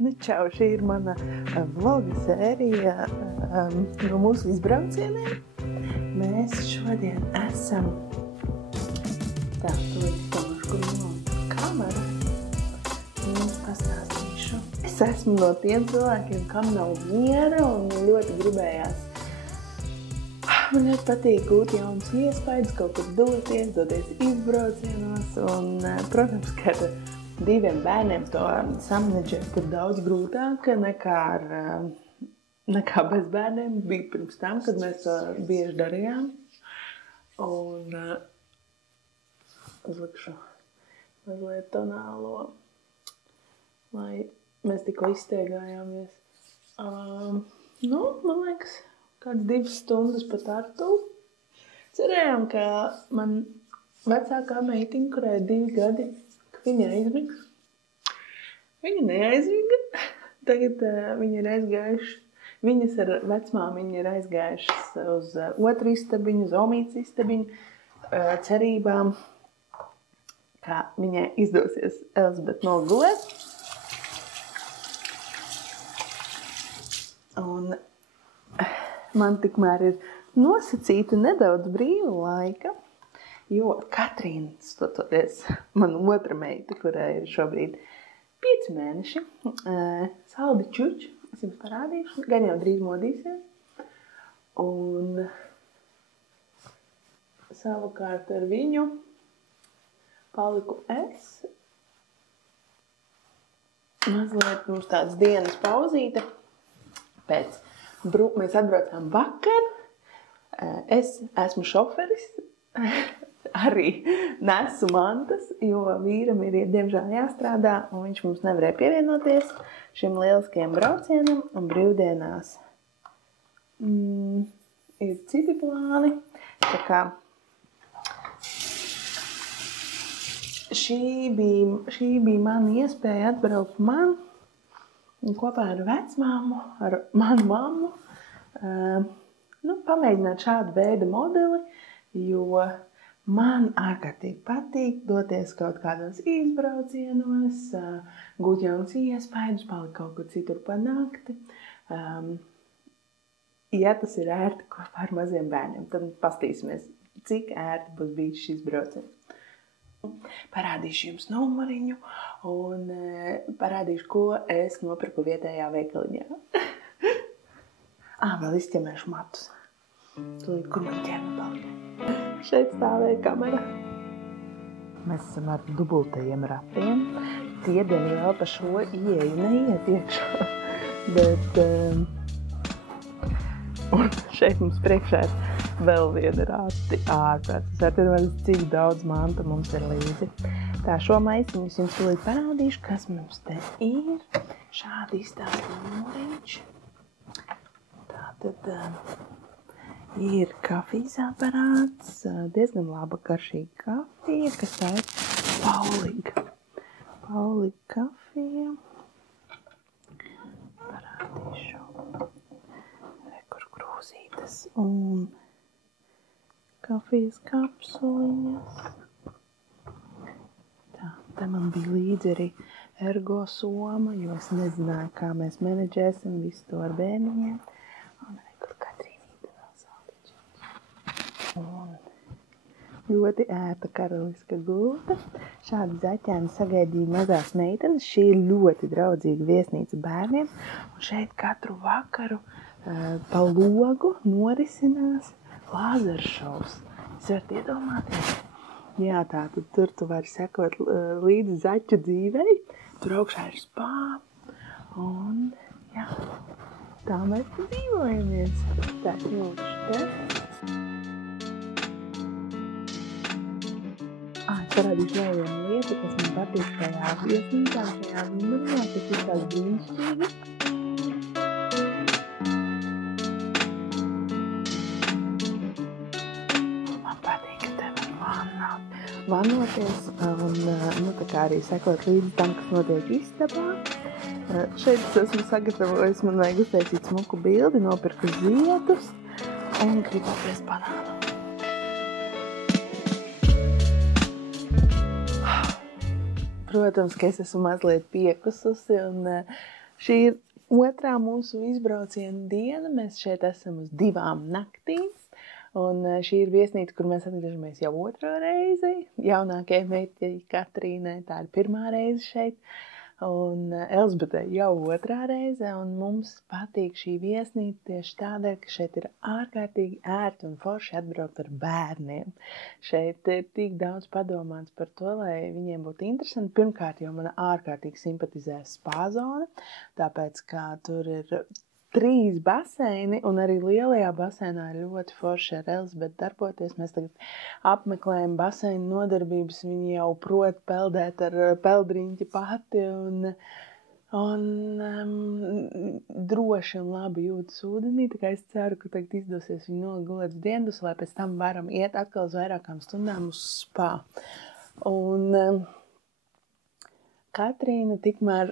Nu, čau, šī ir mana vloga sērija no mūsu izbraucieniem. Mēs šodien esam... Tā, tu domāšu, kur nolaidu kamera. Jums pastāstīšu. Es esmu no tiem cilvēkiem, kam nav miera un ļoti gribējās. Man ļoti patīk gūt jaunas iespējas, kaut kur doties izbraucienos un, protams, ka ar 2 bērniem to samanedžēt ir daudz grūtāk nekā bez bērniem. Bija pirms tam, kad mēs to bieži darījām. Un uzlikšu mazliet tonālo, lai mēs tikko izsteigājāmies. Man liekas, kāds 2 stundas pat Tartu. Cerējām, ka man vecākā meitiņa, kurai 2 gadi, viņa aizmigs. Viņa neaizmiga. Tagad viņi ir aizgājuši. Viņas ar vecmāmiņu ir aizgājušas uz otru istabiņu, uz omītes istabiņu, cerībām, ka viņai izdosies Elizabete nogulēt. Un man tikmēr ir nosacīta nedaudz brīva laika, jo Katrīna, stoties mana otra meita, kurai ir šobrīd 5 mēneši, saldi čuči, es jums parādīšu, gan jau drīz modīsies. Un savukārt ar viņu paliku es. Mazliet mums tāds dienas pauzīte. Mēs atbraucām vakar. Es esmu šoferis. Arī nesu mantas, jo vīram ir diemžēl jāstrādā, un viņš mums nevarēja pievienoties šim lieliskajam braucienam, un brīvdienās ir citi plāni. Tā kā šī bija mana iespēja atbraukt man kopā ar vecmāmu, ar manu mammu, pamēģināt šādu veidu modeli, jo man ārkārtīgi patīk doties kaut kādos izbraucienos, gūt jaunas iespējas, palikt kaut kur citur pa nakti. Ja tas ir ērti kopā ar maziem bērniem, tad pastīsimies, cik ērti būs bijis šis brauciens. Parādīšu jums numuriņu un parādīšu, ko es nopirku vietējā veikaliņā. Vēl izķemēšu matus. Tūlīt, kur man ķerma palika. Šeit stāvēja kamera. Mēs esam ar dubultajiem ratiem. Tie, diemžēl, pa šo ieeju neiet iekšā. Bet un šeit mums priekšā ir vēl viena rati ārprāts. Es atceros, cik daudz manta mums ir līdzi. Tā, šo maisiņu jums tūlīt parādīšu, kas mums te ir. Šādi izstāsta numuriņš. Tātad ir kafijas aparāts, diezgan laba garšīga kafija, kas tā ir Pauliga. Pauliga kafija. Parādīšu. Rekur krūzītes un kafijas kapsuliņas. Tā, te man bija līdzi arī ergo soma, jo es nezināju, kā mēs menedžēsim visu to ar bērniņiem. Un rekur Katrīnīte vēl saldiņš. Un ļoti ērta karaliska gulta. Šādi zaķēni sagaidīja mazās meitenes. Šī ir ļoti draudzīga viesnīca bērniem. Un šeit katru vakaru pa logu norisinās lāzeršovs. Jūs varat iedomāties? Jā, tātad tur tu vari sekot līdzi zaķu dzīvei. Tur augšā ir spā. Un, jā, tā mēs dzīvojamies. Tā jūtas te. Es parādīšu vēl vienu lietu, kas man patīk tajā viesnīcā, šajā numuriņā, kas ir tās brīnišķīgi. Man patīk, ka te var vanoties un tā kā arī sekot līdzi tam, kas notiek istabā. Šeit es esmu sagatavojis, man vajag uztaisīt smuku bildi, nopirku ziedus un gribu apēst banānu. Protams, ka es esmu mazliet piekususi un Šī ir otrā mūsu izbrauciena diena. Mēs šeit esam uz 2 naktīm. Un šī ir viesnīca, kur mēs atgriežamies jau otro reizi. Jaunākajai meitai Katrīnai tā ir pirmā reize šeit. Un Elzbetei jau otrā reize. Un mums patīk šī viesnīca tieši tādēļ, ka šeit ir ārkārtīgi ērti un forši atbraukt ar bērniem. Šeit ir tik daudz padomāts par to, lai viņiem būtu interesanti. Pirmkārt, jo man ārkārtīgi simpatizē spā zona, tāpēc, kā tur ir 3 baseini, un arī lielajā baseinā ir ļoti forši ar Elzbeti darboties. Mēs tagad apmeklējam baseinu nodarbības, viņi jau prot peldēt ar peldriņķi pati, un droši un labi jūtas ūdenī, tā kā es ceru, ka tagad izdosies viņu nogulēt uz diendus, lai pēc tam varam iet atkal uz vairākām stundām uz spā. Un Katrīna tikmēr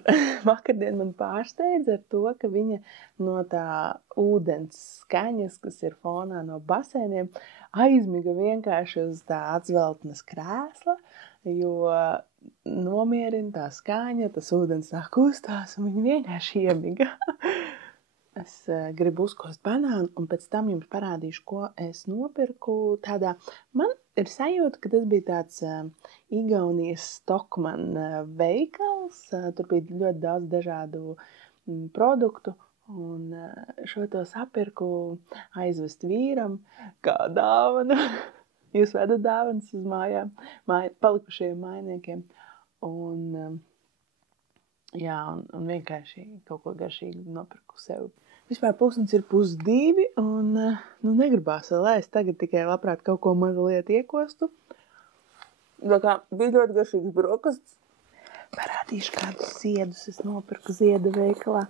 vakardien man pārsteidza ar to, ka viņa no tā ūdens skaņas, kas ir fonā no baseiniem, aizmiga vienkārši uz tā atzveltnes krēsla, jo nomierina tā skaņa, tas ūdens tā kustās, un viņa vienkārši iemiga. Es gribu uzkost banānu, un pēc tam jums parādīšu, ko es nopirku tādā. Man ir sajūta, ka tas bija tāds Igaunijas Stockmann veikals. Tur bija ļoti daudz dažādu produktu, un šo to sapirku aizvest vīram kā dāvanu. Jūs vedat dāvanas uz mājām, palikušajiem mājniekiem. Un vienkārši kaut ko garšīgi nopirku sev. Vispār pulkstens ir 1:30, un negribās vēl ēst. Tagad tikai labprāt kaut ko mazliet iekostu. Tā kā bija ļoti garšīgs brokastis. Parādīšu kādus ziedus. Es nopirku zieda veikalā.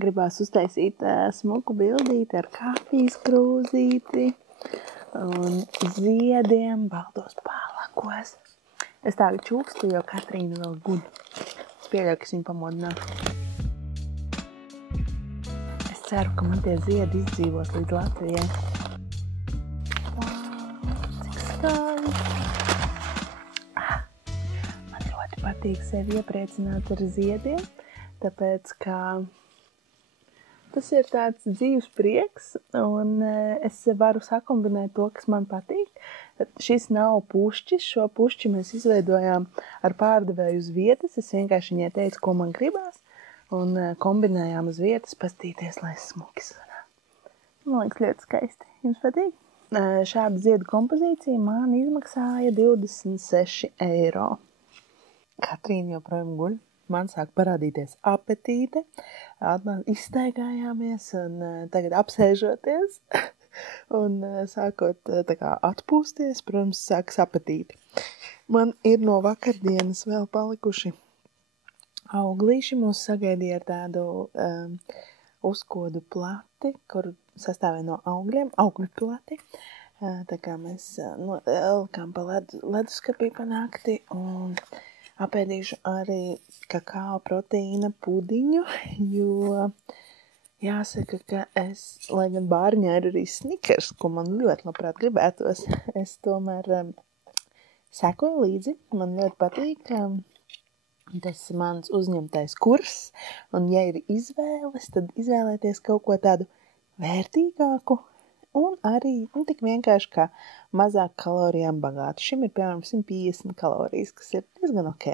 Gribās uztaisīt smuku bildīti ar kafijas krūzīti un ziediem baltos pālakos. Es tagad čūkstu, jo Katrīna vēl guļ. Es pieļauju, ka es viņu pamodināšu. Es ceru, ka man tie ziedi izdzīvos līdz Latvijai. Wow, cik skaisti! Man ļoti patīk sevi iepriecināt ar ziediem, tāpēc, ka tas ir tāds dzīves prieks, un es varu sakombinēt to, kas man patīk. Šis nav pušķis. Šo pušķi mēs izveidojām ar pārdevēju uz vietas. Es vienkārši viņai teicu, ko man gribās, un kombinējām uz vietas, pastīties, lai smuki sanāk. Man liekas ļoti skaisti. Jums patīk? Šāda ziedu kompozīcija man izmaksāja 26 eiro. Katrīna joprojām guļ. Man sāk parādīties apetīte. Izstaigājāmies un tagad apsēžoties. Un sākot tā kā atpūsties, protams, sākas apetīte. Man ir no vakardienas vēl palikuši auglīši. Mūs sagaidīja ar tādu uzkodu plati, kur sastāvē no augļiem, augļu plati. Tā kā mēs likām pa leduskapī pa nakti un apēdīšu arī kakao proteīna pudiņu, jo jāsaka, ka es, lai gan bārņā ir arī Snickers, ko man ļoti labprāt gribētos, es tomēr sekoju līdzi. Man ļoti patīk tas mans uzņemtais kurs, un ja ir izvēles, tad izvēlēties kaut ko tādu vērtīgāku un arī tik vienkārši kā mazāk kalorijām bagātu. Šim ir, piemēram, 150 kalorijas, kas ir diezgan ok.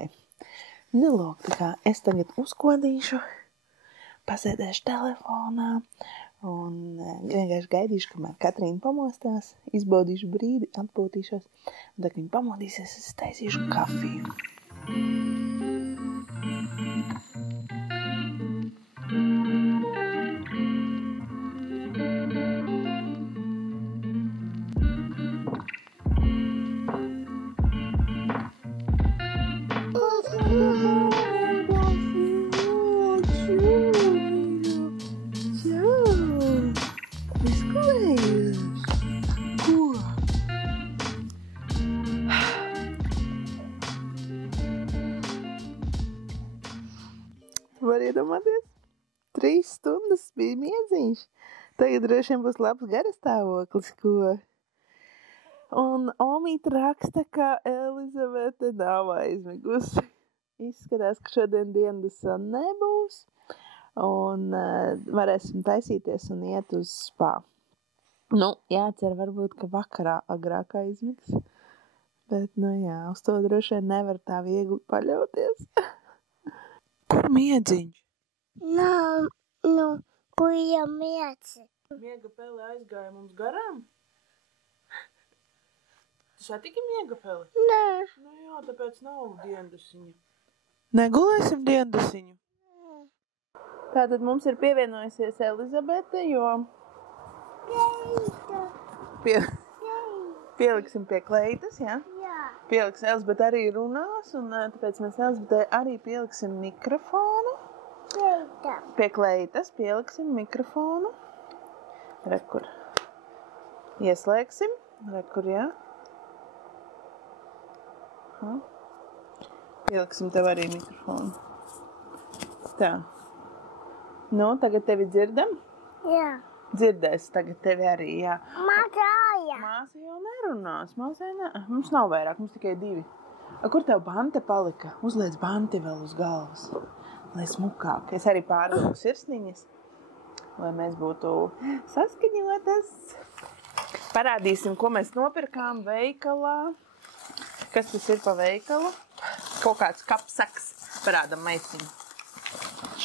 Lūk, tā kā es tagad uzkodīšu, pasēdēšu telefonā un vienkārši gaidīšu, kamēr Katrīna pamostās, izbaudīšu brīdi, atpūtīšos. Un tad, kad viņa pamodīsies, es taisīšu kafiju. Var iedomāties? 3 stundas bija miedziņš. Tagad droši vien būs labs garastāvoklis, ko. Un Omīte raksta, ka Elizabete nav aizmigusi. Izskatās, ka šodien dienas nebūs. Un varēsim taisīties un iet uz spā. Nu, jācer varbūt, ka vakarā agrāk aizmigs. Bet, nu jā, uz to droši vien nevar tā viegli paļauties. Kur miedziņš? Kur jau mieci? Miega peli aizgāja mums garām? Tu satiki miega peli? Nē. Nu jā, tāpēc nav diendusiņa. Negulēsim diendusiņu? Tātad mums ir pievienojusies Elizabete, jo pieliksim pie kleitas, jā? Jā. Pieliks Elizabete arī runās, un tāpēc mēs Elizabetei arī pieliksim mikrofonu. Kleita. Pie kleitas pieliksim mikrofonu. Rekur. Ieslēgsim. Rekur, jā. Ha. Pieliksim tev arī mikrofonu. Tā. Nu, tagad tevi dzirdam? Jā. Dzirdēs tagad tevi arī, jā. Mazāja. Māsa jau nerunās. Māsai ne... Mums nav vairāk, mums tikai 2. Kur tev bante palika? Uzliec banti vēl uz galvas. Lai smukāk. Es arī pārvilku sirsniņas, lai mēs būtu saskaņotas. Parādīsim, ko mēs nopirkām veikalā. Kas tas ir pa veikalu? Kaut kāds kapsaks. Parādam maisiņu.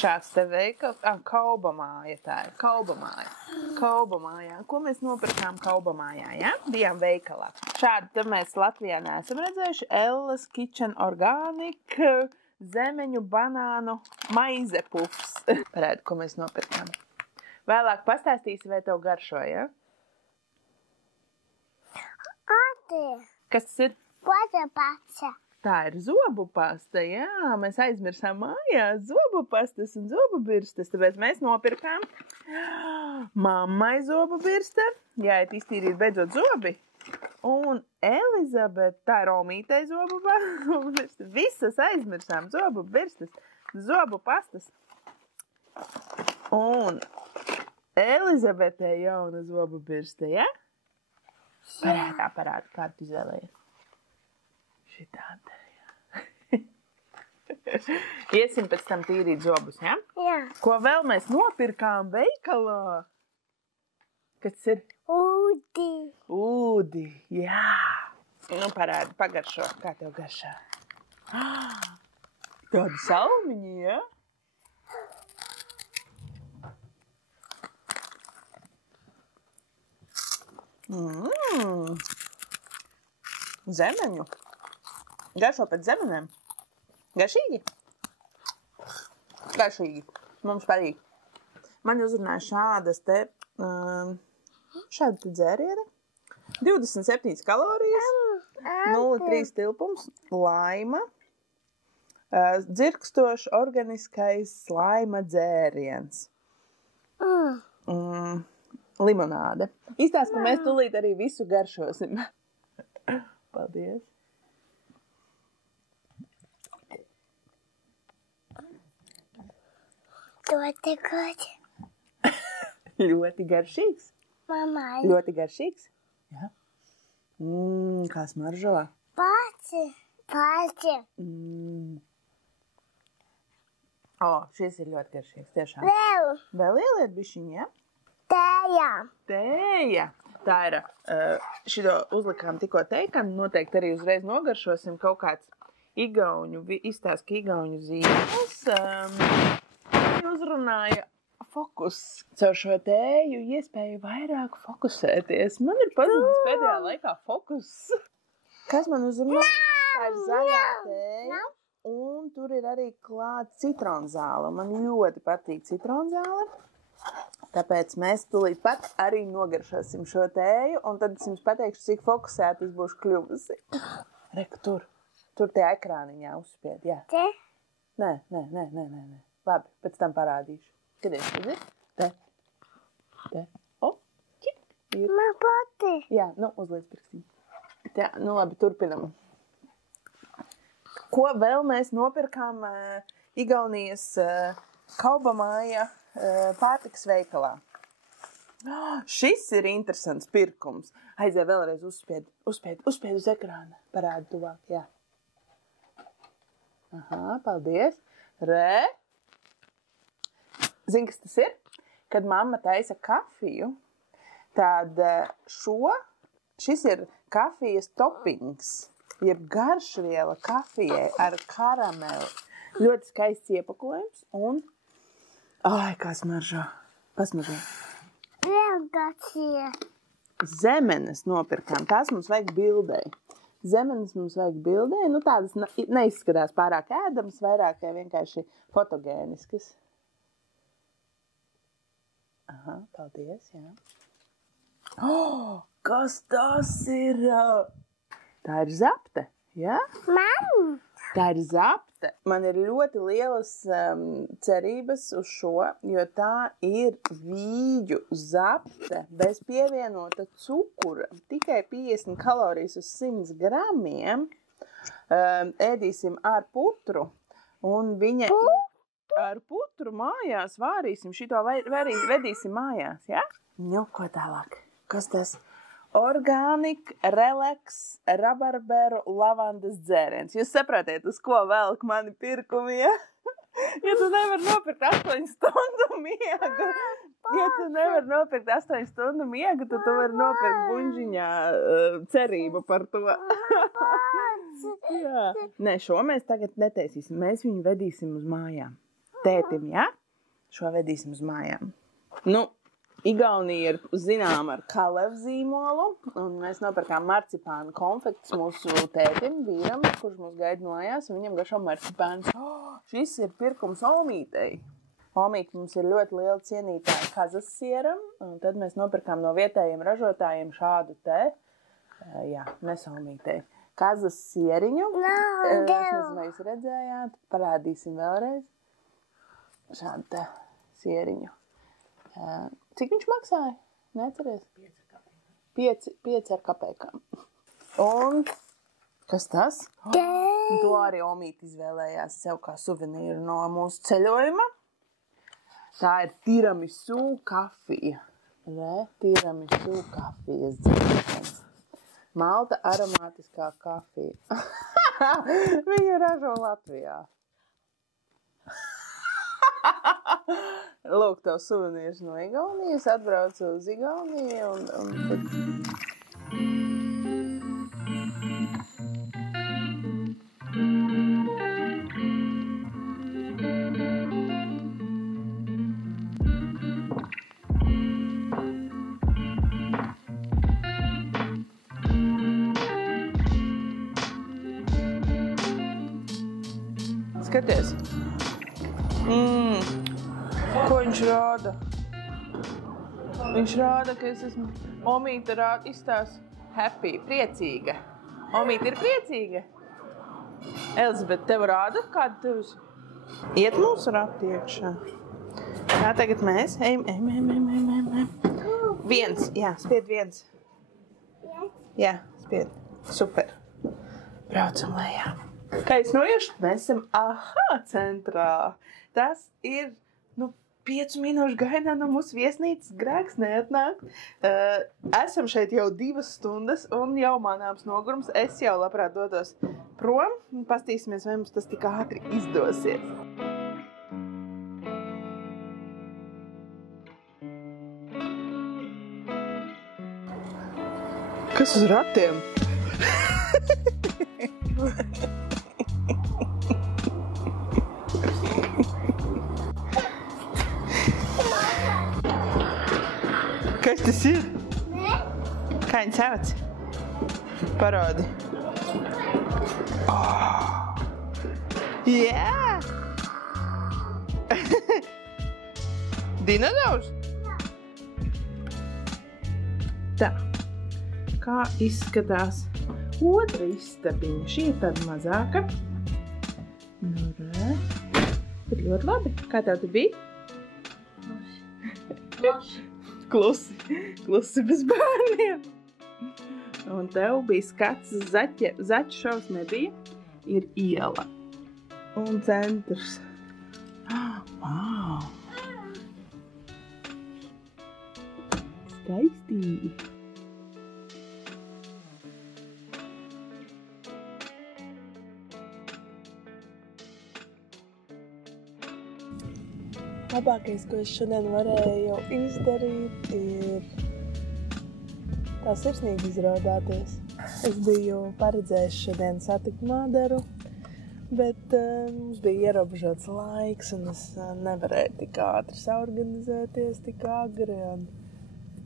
Šāds te veikals. Kauba māja tā ir. Kauba māja. Kauba mājā. Ko mēs nopirkām Kauba mājā, ja? Bijām veikalā. Šādi te mēs Latvijā neesam redzējuši. Ella's Kitchen Organic zemeņu banānu maize pufs. Parādi, ko mēs nopirkām. Vēlāk pastāstīsi, vai tev garšo, ja? Ati. Kas tas ir? Pata paca. Tā ir zobu pasta, jā. Mēs aizmirsām mājās zobu pastas un zobu birstes, tāpēc mēs nopirkām mammai zobu birste. Jāiet iztīrīt beidzot zobi. Un Elizabete, tā ir Romītei zobu birste. Visas aizmirsām zobu birstes, zobu pastas. Un Elizabetei jauna zobu birste, ja? Parāda, kā tu izvēlējies. Šitāda, jā. Iesim pēc tam tīrīt zobus, ja? Jā. Ko vēl mēs nopirkām veikalā? Kas tas ir? Ūdi. Ūdi, jā. Nu, parādi, pagaršo, kā tev garšā. Tādi salmiņi, ja? Zemeņu. Garšo pēc zemenēm. Garšīgi? Garšīgi. Mums patīk. Man uzrunāja šādas te, šāda te dzēriene. 27 kalorijas, 0,3 tilpums, laima, dzirkstošs organiskais laima dzēriens. Limonāde. Izstāst, ka mēs tūlīt arī visu garšosim. Paldies. Ļoti godi. Ļoti garšīgs. Mamai. Ļoti garšīgs. Jā. Kā smaržo. Paci. Paci. Šis ir ļoti garšīgs, tiešām. Vēl. Vēl ieliet bišķiņu, ja? Tējā. Tēja. Tā ir, šito uzlikām tikko teikam, noteikti arī uzreiz nogaršosim kaut kāds igauņu, izstāst, ka igauņu zīmes. Uzrunāja fokus. Caur šo tēju iespēju vairāk fokusēties. Man ir pazudis pēdējā laikā fokus. Kas man uzrunāja? Tā ir zaļā tēja. Un tur ir arī klāt citronzāle. Man ļoti patīk citronzāle. Tāpēc mēs tūlīt pat arī nogaršosim šo tēju. Un tad es jums pateikšu, cik fokusēti es būšu kļuvusi. Reku tur. Tur tie ekrāniņā uzspied, jā. Te. Nē. Labi, pēc tam parādīšu. Skaties, redzi? Te. O, čik. Ir. Man pati. Jā, uzliec pirkstiņu. Tā, labi, turpinam. Ko vēl mēs nopirkām Igaunijas Kauba māja pārtikas veikalā? Šis ir interesants pirkums. Aizēj vēlreiz uzspied uz ekrāna. Parādi tuvāk, jā. Aha, paldies. Re. Zini, kas tas ir? Kad mamma taisa kafiju, tad šis ir kafijas toppings, jeb garšviela kafijai ar karameli. Ļoti skaists iepakojums un... Ai, kā smaržo. Pasmaržo. Zemenes nopirkām. Tās mums vajag bildei. Zemenes mums vajag bildei. Nu, tādas neizskatās pārāk ēdamas, vairāk vienkārši fotogēniskas. Aha, paldies, jā. Oh, kas tas ir? Tā ir zapte, jā? Mamma! Tā ir zapte. Man ir ļoti lielas cerības uz šo, jo tā ir vīģu zapte bez pievienota cukura. Tikai 50 kalorijas uz 100 gramiem. Ēdīsim ar putru. Un viņa ir... Ar putru mājās vārīsim, šito vedīsim mājās, ja? Nu, ko tālāk? Kas tas? Organic, relax, rabarberu, lavandas dzēriens. Jūs saprotiet, uz ko velk mani pirkumi, ja? Ja tu nevar nopirkt 8 stundu miegu, tad tu vari nopirkt buņģiņā cerību par to. Jā. Nē, šo mēs tagad netaisīsim. Mēs viņu vedīsim uz mājām. Tētim, ja? Šo vedīsim uz mājām. Nu, Igaunija ir zināma ar Kalev zīmolu, un mēs nopirkām marcipānu konfektus mūsu tētim, vīram, kurš mūs gaida mājās, un viņam garšo marcipāns. Oh, šis ir pirkums Omītei. Omīte mums ir ļoti liela cienītāja kazas sieram, un tad mēs nopirkām no vietējiem ražotājiem šādu te, nes Omītei, kazas sieriņu. Es nezinu, vai jūs redzējāt, parādīsim vēlreiz. Šādu te sieriņu. Cik viņš maksāja? Neatceries? 5 ar kapekām. Un kas tas? To arī Omīte izvēlējās sev kā suvenīru no mūsu ceļojuma. Tā ir tiramisu kafija. Tiramisu kafijas dzēriens. Malta aromātiskā kafija. Viņa ražo Latvijā. Lūk, tev suvenīrs no Igaunijas, atbraucu uz Igauniju un tad... Skaties. Ko viņš rāda? Viņš rāda, ka es esmu... Omīte izstās happy, priecīga. Omīte ir priecīga. Elizabete, tev rāda, kāda tevs? Iet mūsu rati iekšā. Tā, tagad mēs ejam. Viens, jā, spied viens. Jā, spied. Super. Braucam lejā. Kā es noiešu? Mēs esam centrā. Tas ir, 5 minūšu gaidā no mūsu viesnīcas grēks neatnāk. Esam šeit jau 2 stundas un jau manāms nogurums. Es jau labprāt dodos prom. Pastīsimies, vai mums tas tik ātri izdosies. Kas uz ratiem? Kas tas ir? Kā viņi sauc? Parādi. Jā! Dinozaurs? Tā. Kā izskatās otra istabiņa? Šī ir tāda mazāka. Nu, re. Bet ļoti labi. Kā tev te bija? Klusi bez bērniem. Un tev bija skats, zaķu šovs nebija, ir iela. Un centrs. Wow! Skaistīgi. Labākais, ko es šodien varēju izdarīt, ir tā sirsnīgi izraudāties. Es biju paredzējis šodien satikt Mādaru, bet mums bija ierobežots laiks, un es nevarēju tik ātri saorganizēties, tik agri.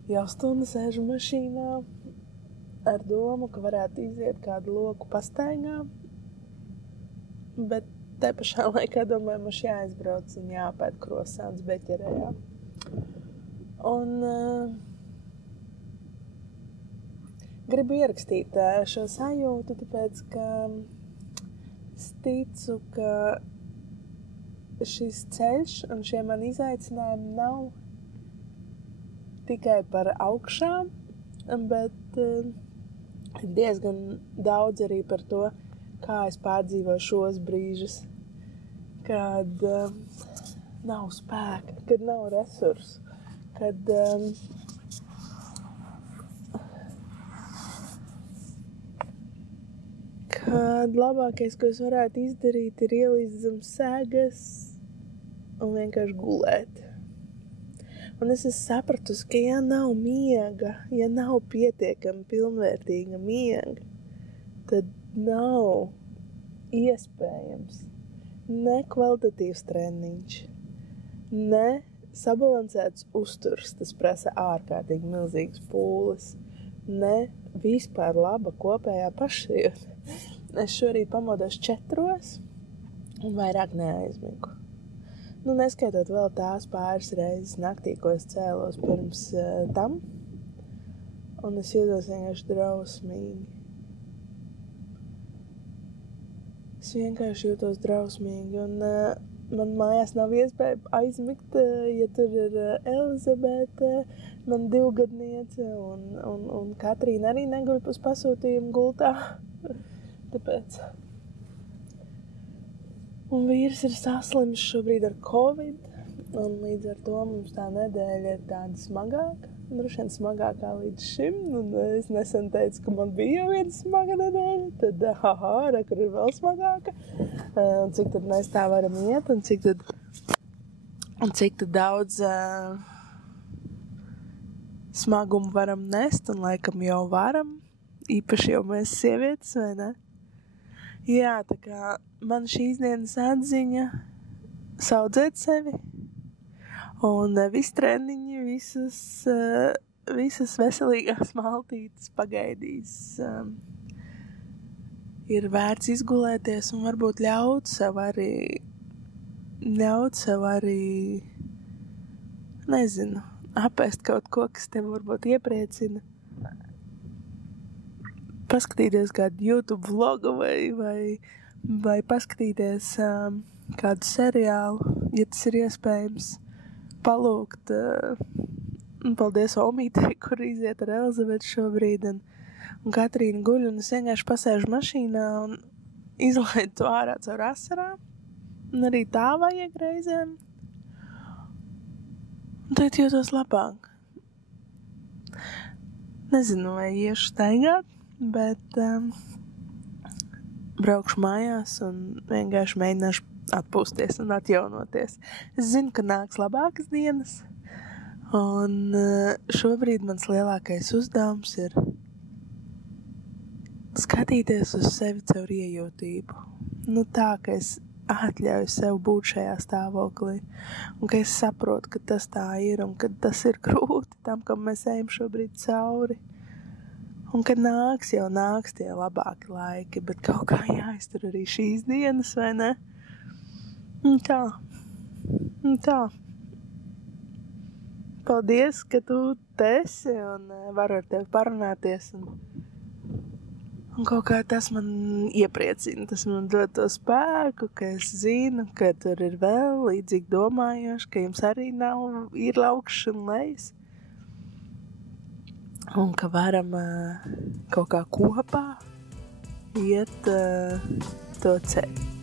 Jau stundu sēžu mašīnā ar domu, ka varētu iziet kādu loku pastaigā, bet te pašā laikā domāju, mums jāizbrauc un jāpēd krosāns Beķerējā. Un gribu ierakstīt šo sajūtu, tāpēc, ka es ticu, ka šis ceļš un šie mani izaicinājumi nav tikai par augšām, bet ir diezgan daudz arī par to, kā es pārdzīvoju šos brīžus, kad nav spēka, kad nav resursu, kad labākais, ko es varētu izdarīt, ir ielīst zem sēgas un vienkārši gulēt. Un es esmu sapratusi, ka ja nav miega, ja nav pietiekami pilnvērtīga miega, tad nav iespējams ne kvalitatīvs treniņš, ne sabalansēts uzturs, tas prasa ārkārtīgi milzīgas pūles, ne vispār laba kopējā pašsajūta. Es šorīt pamodos 4 un vairāk neaizmigu. Neskaitot vēl tās pāris reizes naktī, ko es cēlos pirms tam, un es jūtos vienkārši drausmīgi. Es vienkārši jūtos drausmīgi, un man mājās nav iespēja aizmigt, ja tur ir Elizabete, man 2-gadniece, un Katrīna arī neguļ uz pasūtījumu gultā. Tāpēc. Un vīrs ir saslimis šobrīd ar Covid, un līdz ar to mums tā nedēļa ir tāda smagāka. Droši vien smagākā līdz šim, un es nesen teicu, ka man bija jau viena smaga nedēļa, tad kur ir vēl smagāka, un cik tad mēs tā varam iet, un cik tad daudz smagumu varam nest, un laikam jau varam, īpaši jau mēs sievietes, vai ne? Jā, tā kā man šīs dienas atziņa saudzēt sevi, un visi treniņi, visas veselīgās maltītes pagaidīs. Ir vērts izgulēties un varbūt ļaut sev arī, nezinu, apēst kaut ko, kas tev varbūt iepriecina. Paskatīties kādu YouTube vlogu vai paskatīties kādu seriālu, ja tas ir iespējams. Palūgt, paldies Omītei, kur iziet ar Elizabeti šobrīd, un Katrīna guļ, un es vienkārši pasēžu mašīnā un izlaidu to ārā caur asarām, un arī tā vajag reizēm, un tad jūtos labāk. Nezinu, vai iešu staigāt, bet braukšu mājās un vienkārši mēģināšu atpūsties un atjaunoties. Es zinu, ka nāks labākas dienas, un šobrīd mans lielākais uzdevums ir skatīties uz sevi caur iejūtību. Tā, ka es atļauju sev būt šajā stāvoklī, un ka es saprotu, ka tas tā ir, un ka tas ir grūti tam, kam mēs ejam šobrīd cauri. Un kad nāks tie labāki laiki, bet kaut kā jāiztur arī šīs dienas, vai ne? Un tā. Paldies, ka tu esi un varu ar tevi parunāties. Un kaut kā tas man iepriecina, tas man dod to spēku, ka es zinu, ka tur ir vēl līdzīgi domājoši, ka jums arī ir augšs un lejas. Un ka varam kaut kā kopā iet to ceļu.